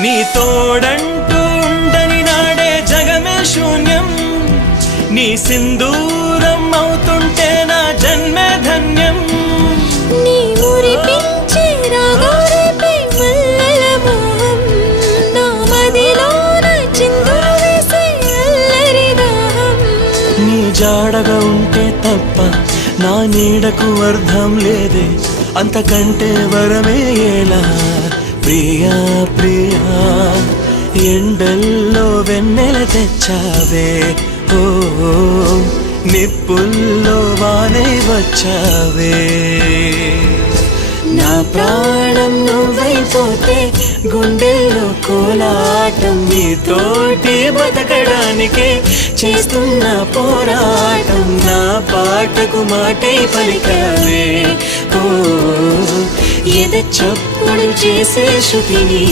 నీ తోడంటూ ఉండని నాడే జగమే శూన్యం, నీ సింధూరం అవుతుంటే నా జన్మే ధన్యం. నీ మురిపించే రాగాలపై మల్లెల మోహం, నా మదిలోన చిందులు వేసే అల్లరి దాహం. నీ జాడగా ఉంటే తప్ప నా నీడకు అర్థం లేదే, అంతకంటే వరమే ఎలా ప్రియా ప్రియా. ఎండల్లో వెన్నెల తెచ్చావే, ఓ నిప్పుల్లో వానే వచ్చావే. నా ప్రాణం నువ్వైపోతే గుండెల్లో కోలాటం, నీతోటి బతకడానికే చేస్తున్న పోరాటం. నా పాటకు మాటై పలికావే, ఓ ఎద చప్పుడు చేసే శృతిని.